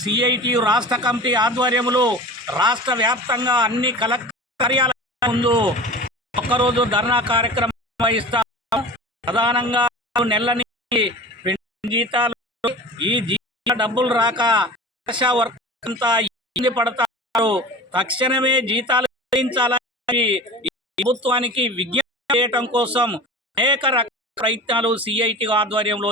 CITU రాష్ట్ర committee ఆధ్వర్యంలో రాష్ట్ర వ్యాప్తంగా అన్ని కలెక్టర్ కార్యాలయాల ముందు ఒక్కరోజు ధర్నా కార్యక్రమం నిర్వహిస్తాం. ప్రధానంగా నెల నుంచి జీతాలు ఈ జీతాల డబ్బులు రాక ఆశా వర్కర్స్ అంతా ఇబ్బంది పడతారు. తక్షణమే జీతాలు చెల్లించాలని ప్రభుత్వానికి విజ్ఞప్తి చేయడం కోసం అనేక రకాల ప్రయత్నాలు సిఐటి ఆధ్వర్యంలో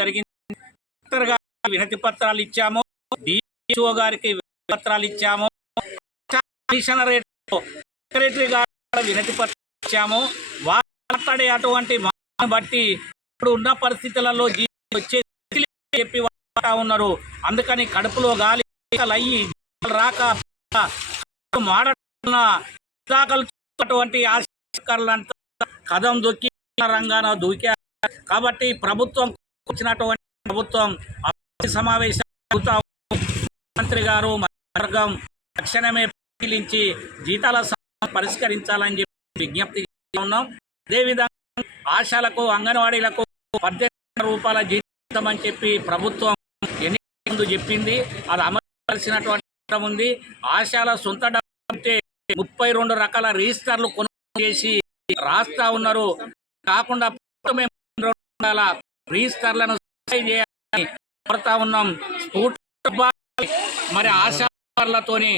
జరిగింది. కలెక్టర్ గారికి వినతి పత్రాలు ఇచ్చాము, డిఓ గారికి వినతి పత్రాలు ఇచ్చాము, సెక్రటరీ గారికి వినతి పత్రాలు ఇచ్చాము. వారు మాట్లాడే అటువంటి మాటను బట్టి ఇప్పుడు ఉన్న పరిస్థితులలో వచ్చే చెప్పి ఉన్నారు. అందుకని కడుపులో గాలి అయ్యి రాక మాట్లాడుతున్నటువంటి ఆశకారులంతా కదం దొక్కి రంగాన దూకారు. కాబట్టి ప్రభుత్వం వచ్చినటువంటి ప్రభుత్వం సమావేశం మంత్రి గారు వర్గం తక్షణమే పరిశీలించి జీతాల పరిష్కరించాలని చెప్పి విజ్ఞప్తి ఉన్నాం. అదేవిధంగా ఆశాలకు అంగన్వాడీలకు 18 రూపాయల జీతం అని చెప్పి ప్రభుత్వం ఎన్నికల ముందు చెప్పింది. అది అమలు చేసినటువంటి ఉంది. ఆశాల సొంత డబ్బు అంటే 32 రకాల రిజిస్టర్లు కొనుగోలు చేసి రాస్తా ఉన్నారు. కాకుండా రిజిస్టర్లను కోరుతా ఉన్నాం. మరి ఆశాలతోని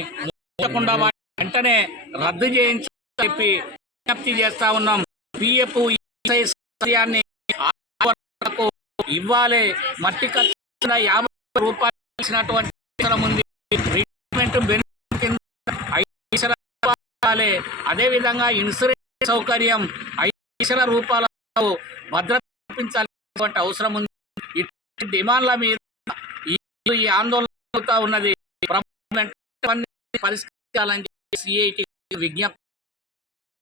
వెంటనే రద్దు చేయించాలని చెప్పి విజ్ఞప్తి చేస్తా ఉన్నాం. పిఎఫ్ ఇవ్వాలి. మట్టి ఖర్చు 50 రూపాయలు ఇచ్చినటువంటి ఉంది. రిటైర్మెంట్ బెనిఫిట్ కింద 5 లక్షల రూపాయలు, అదేవిధంగా ఇన్సూరెన్స్ సౌకర్యం 5 లక్షల రూపాయలు భద్రత కల్పించాల్సినటువంటి అవసరం ఉంది. ఇటువంటి డిమాండ్ల మీద ఈ ఆందోళన అవుతా ఉన్నది. ప్రభుత్వం పరిష్కరించాలని సిఐటి విజ్ఞప్తి